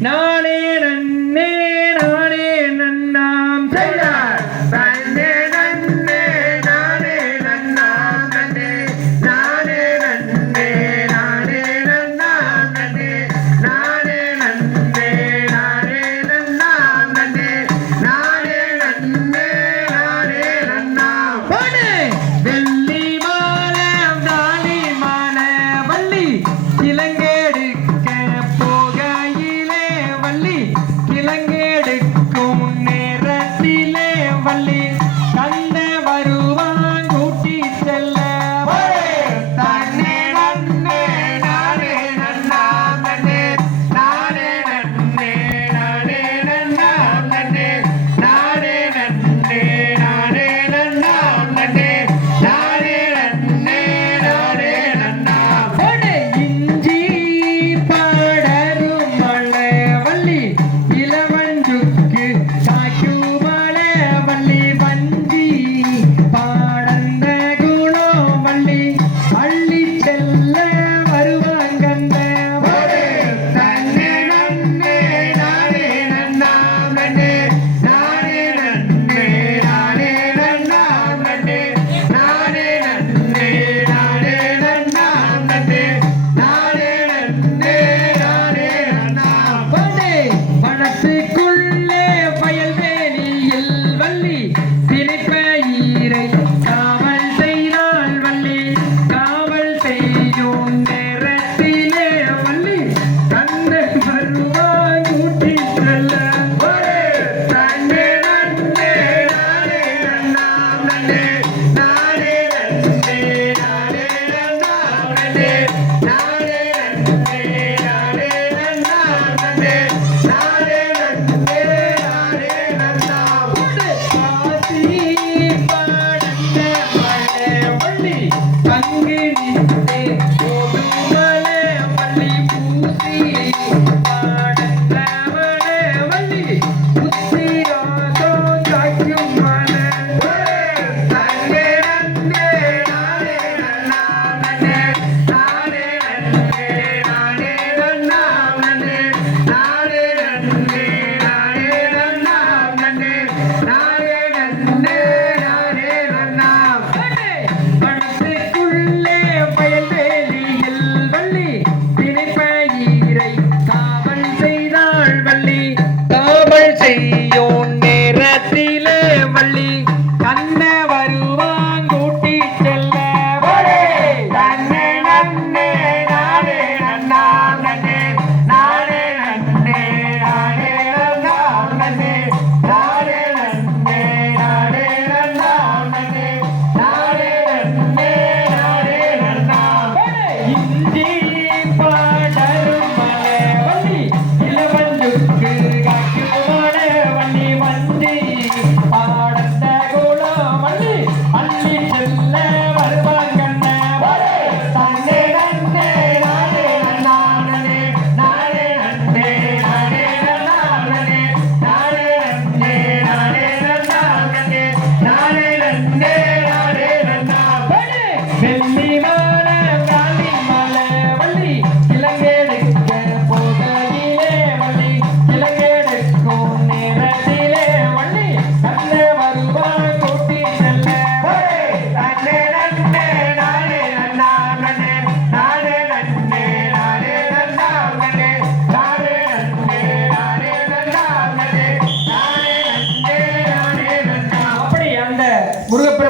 Nani! Valli முன்னே よね。